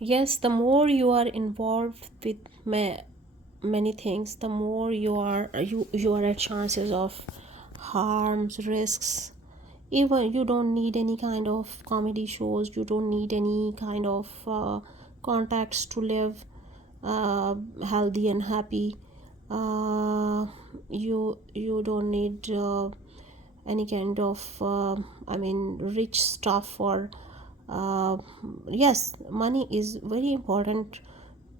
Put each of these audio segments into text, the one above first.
Yes, the more you are involved with many things, the more you are at chances of harms, risks. Even you don't need any kind of comedy shows, you don't need any kind of contacts to live healthy and happy. You don't need any kind of rich stuff for uh, yes, money is very important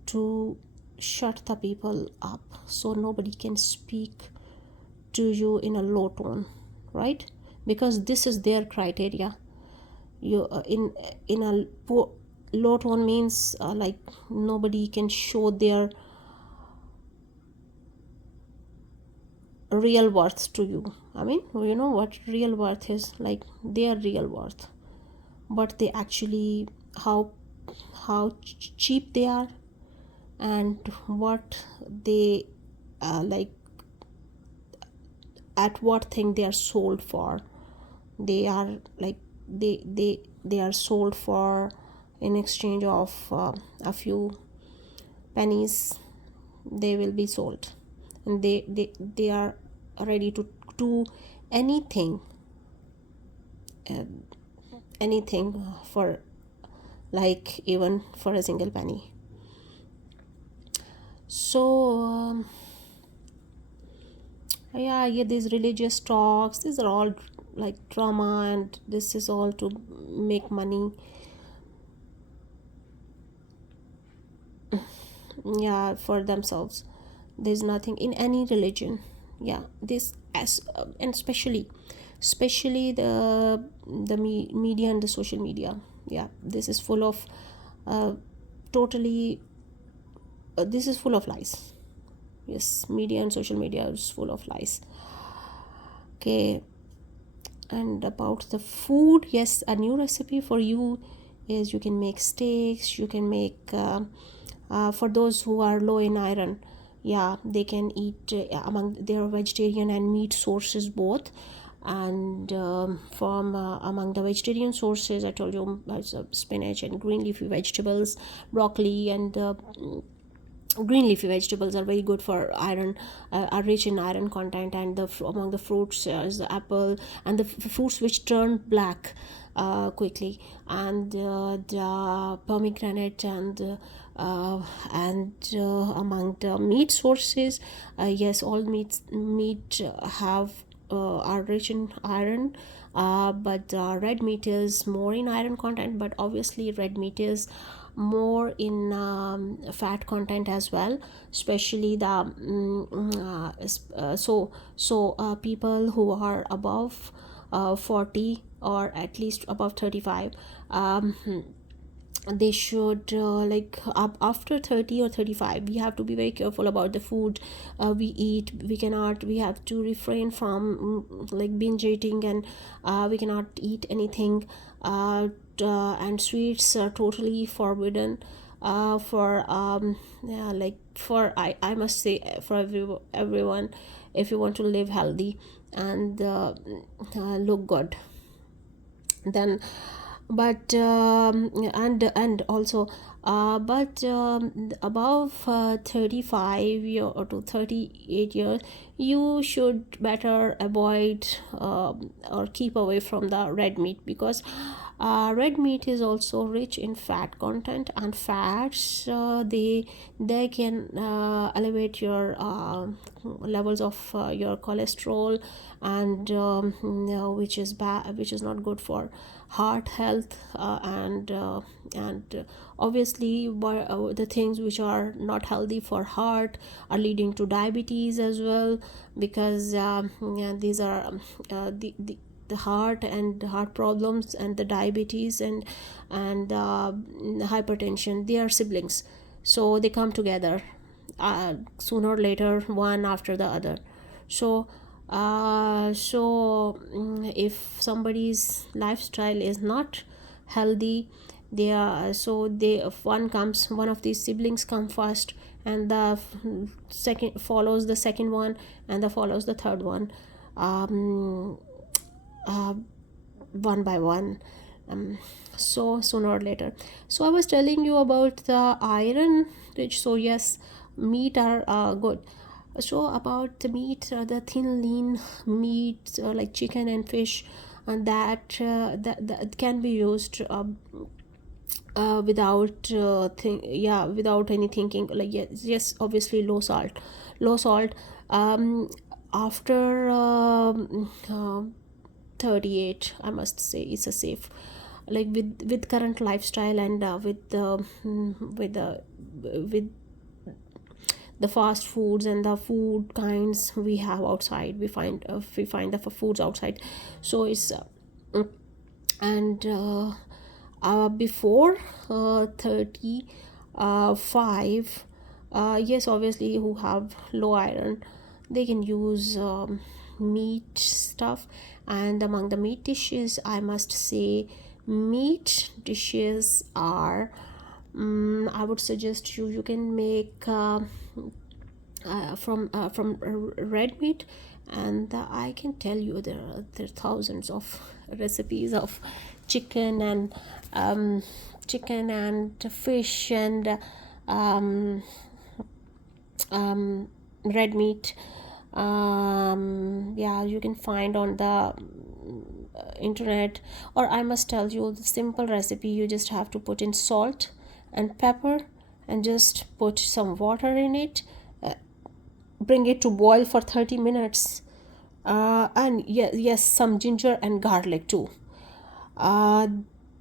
to shut the people up so nobody can speak to you in a low tone, right? Because this is their criteria. You in a low tone means like nobody can show their real worth to you. I mean, you know what real worth is, like their real worth, but they actually how cheap they are, and what they like at what thing they are sold for. They are like they are sold for in exchange of a few pennies. They will be sold, and they are ready to do anything, uh, anything for, like even for a single penny. So yeah, these religious talks, these are all like drama, and this is all to make money. Yeah, for themselves. There's nothing in any religion. Yeah, this as and especially the media and the social media. Yeah, this is full of uh, totally this is full of lies. Yes, media and social media is full of lies. Okay. And about the food, yes, a new recipe for you is you can make steaks, you can make for those who are low in iron. Yeah, they can eat among their vegetarian and meat sources both. And from among the vegetarian sources, I told you spinach and green leafy vegetables, broccoli, and green leafy vegetables are very good for iron, are rich in iron content. And among the fruits is the apple, and the fruits which turn black quickly, and the pomegranate, and among the meat sources, yes, all meat have are rich in iron, but red meat is more in iron content, but obviously red meat is more in fat content as well, especially the people who are above 40, or at least above 35, they should like up after 30 or 35, we have to be very careful about the food we eat. We have to refrain from like binge eating, and we cannot eat anything, and sweets are totally forbidden for yeah, like for I must say for everyone, if you want to live healthy and look good, then but and also but above 35 year or to 38 years, you should better avoid or keep away from the red meat, because red meat is also rich in fat content, and fats they can elevate your levels of your cholesterol, and which is bad, which is not good for heart health, and obviously the things which are not healthy for heart are leading to diabetes as well, because yeah, these are the heart and heart problems and the diabetes and hypertension, they are siblings, so they come together sooner or later, one after the other. So if somebody's lifestyle is not healthy, they are so they if one of these siblings come first, and the second follows the second one, and the follows the third one, um, uh, one by one. um, so sooner or later. So I was telling you about the iron rich. So yes, meat are good. So about the meat, the thin lean meat, like chicken and fish, and that can be used without without any thinking, like yes, obviously low salt. um After 38, I must say, it's a safe, like with current lifestyle, and with the fast foods and the food kinds we have outside, we find the foods outside. So it's and before 35, yes, obviously, who have low iron, they can use meat stuff. And among the meat dishes, I must say, meat dishes are, I would suggest you can make from red meat. And I can tell you there are thousands of recipes of chicken and um, chicken and fish and um, red meat. Yeah, you can find on the internet. Or I must tell you the simple recipe. You just have to put in salt and pepper, and just put some water in it, bring it to boil for 30 minutes. And yes, some ginger and garlic too. uh,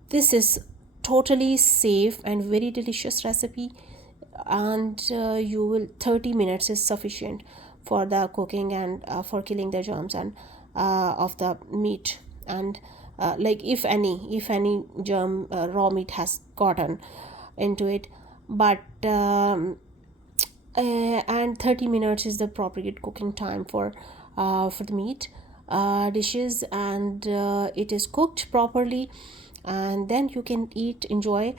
this is totally safe and very delicious recipe. And you will 30 minutes is sufficient for the cooking, and for killing the germs and of the meat. And like, if any germ, raw meat has gotten into it. But and 30 minutes is the appropriate cooking time for the meat dishes. And it is cooked properly, and then you can eat, enjoy.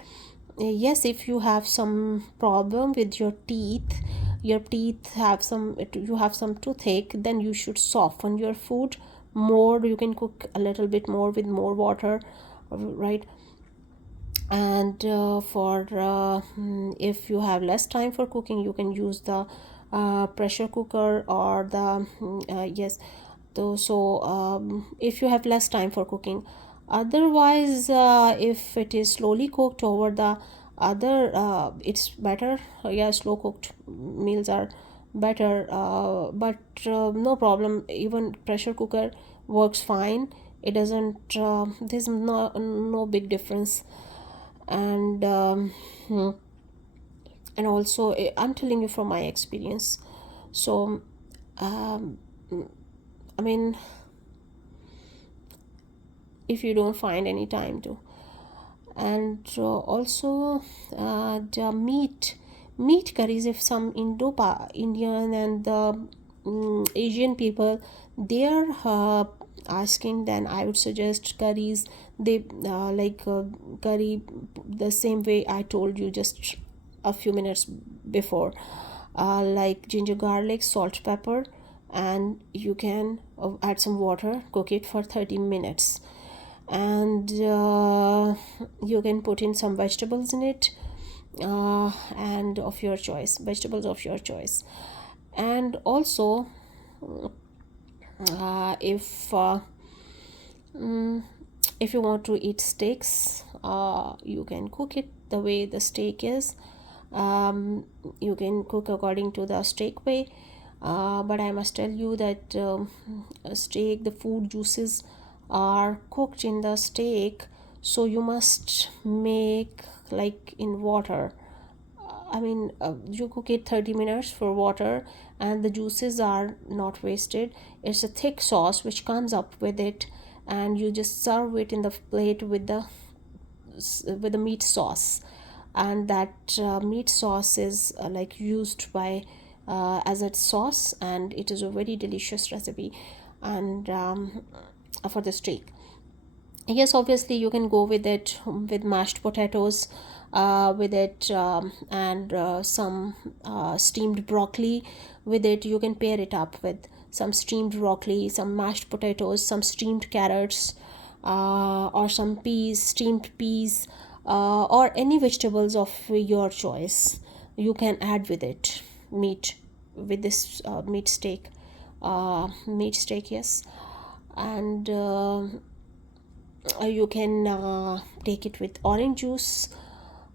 Yes, if you have some problem with your teeth, you have some toothache, then you should soften your food more. You can cook a little bit more with more water, right? And if you have less time for cooking, you can use the pressure cooker, or the yes, though. So if you have less time for cooking, otherwise, if it is slowly cooked over the other, it's better. Yeah, slow cooked meals are better. But no problem, even pressure cooker works fine. It doesn't there's no big difference. And and also, I'm telling you from my experience. So um, I mean, if you don't find any time to. And also, the meat curries, if some Indian and the Asian people, they are asking, then I would suggest curries. They like curry the same way I told you just a few minutes before, like ginger, garlic, salt, pepper, and you can add some water, cook it for 30 minutes. And you can put in some vegetables in it, and of your choice, vegetables of your choice. And also, if if you want to eat steaks, you can cook it the way the steak is. You can cook according to the steak way. But I must tell you that a steak, the food juices are cooked in the steak, so you must make like in water. I mean, you cook it 30 minutes for water, and the juices are not wasted. It's a thick sauce which comes up with it, and you just serve it in the plate with the meat sauce. And that meat sauce is like used by as a sauce, and it is a very delicious recipe. And for the steak, yes, obviously, you can go with it with mashed potatoes with it, and some steamed broccoli with it. You can pair it up with some steamed broccoli, some mashed potatoes, some steamed carrots, or some peas, steamed peas, or any vegetables of your choice. You can add with it meat, with this meat steak, yes. And you can take it with orange juice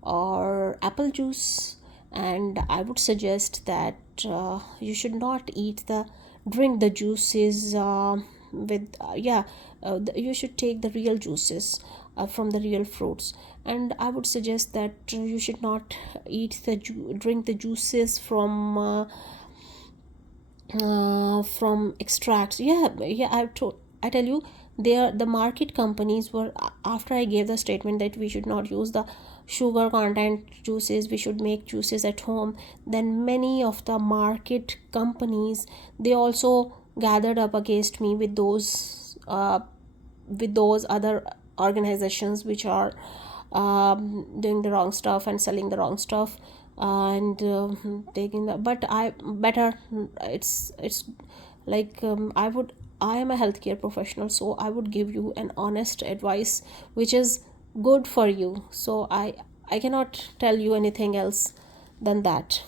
or apple juice. And I would suggest that you should not drink the juices with yeah you should take the real juices from the real fruits. And I would suggest that you should not drink the juices from extracts. Yeah, I tell you, the market companies were, after I gave the statement that we should not use the sugar content juices, we should make juices at home, then many of the market companies, they also gathered up against me with those other organizations which are doing the wrong stuff and selling the wrong stuff, and taking the, but I better, it's like, I am a healthcare professional, so I would give you an honest advice which is good for you. So I cannot tell you anything else than that.